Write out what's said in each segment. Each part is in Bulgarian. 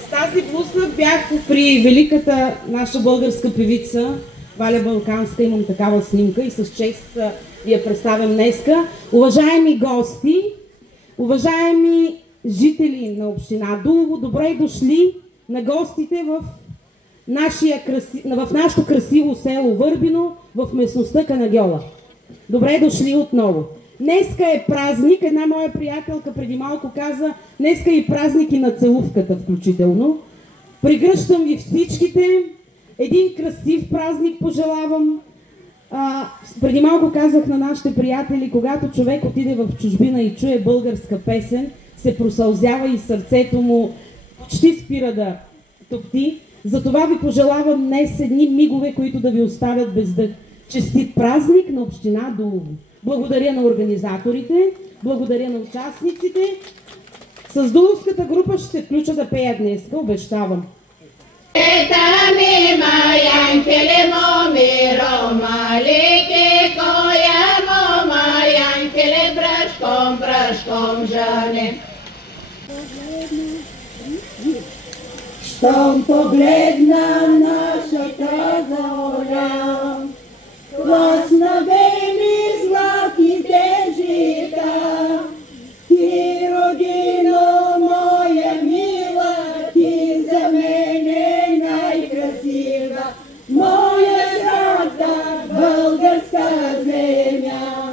С тази блузка бях при великата наша българска певица Валя Балканска, имам такава снимка и с чест ви я представям днеска. Уважаеми гости, уважаеми жители на община Дулово, добре дошли на гостите в нашето красиво село Върбино, в местността Канагьола. Добре дошли отново. Днеска е празник, една моя приятелка преди малко каза, днеска е празник и на целувката включително. Прегръщам ви всичките, един красив празник пожелавам. Преди малко казах на нашите приятели, когато човек отиде в чужбина и чуе българска песен, се просълзява и сърцето му почти спира да топти. Затова ви пожелавам днес едни мигове, които да ви оставят без дъх. Честит празник на община Дулово. Благодаря на организаторите, благодаря на участниците. С дуловската група ще се включа да пея днеска, обещавам. Щом погледна нашата земя, ласнавей ми златите жита, ти, родино моя мила, ти за мене най-красива, моя свята българска земя.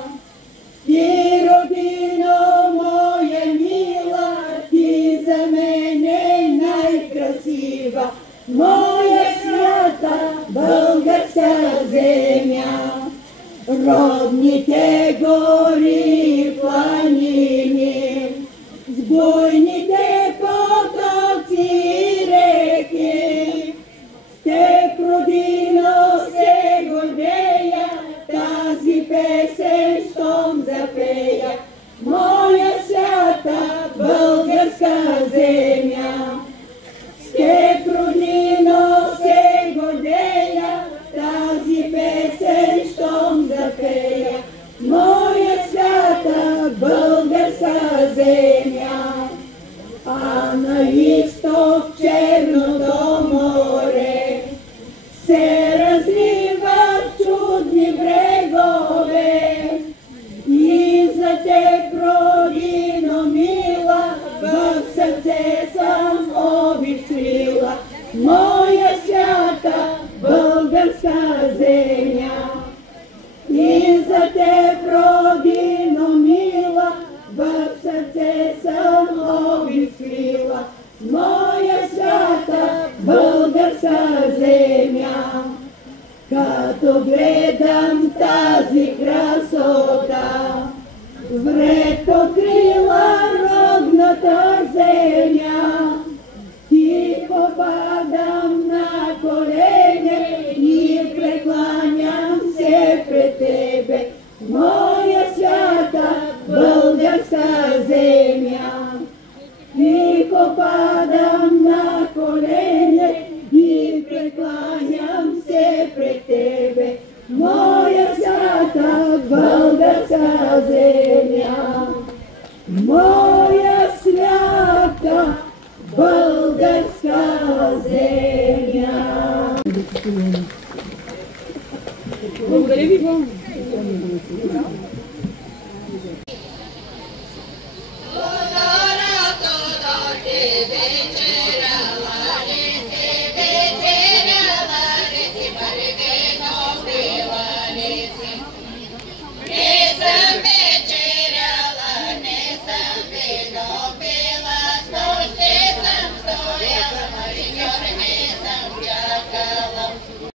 Ти, родино моя мила, ти за мене най-красива, моя свята българска земя. Родните гори и планини, с буйните потоци и реки, с теб, родино, се гордея, тази песен щом запея, моя свята българска земя. С теб, родино, се гордея, тази песен щом запея, моя свята българска земя. А на изток Черното море се разливат чудни брегове, и за теб, родино мила, в сърце съм обичила, моя свята българска земя. И за теб, родино мила, в сърце съм обичила, моя свята българска земя. Като гледам тази красота, вред покрила родната земя, тихо падам на колене и прекланям се пред тебе, моя свята българска земя. Тихо падам на колене и прекланям се пред тебе, моя свята българска земя. Моя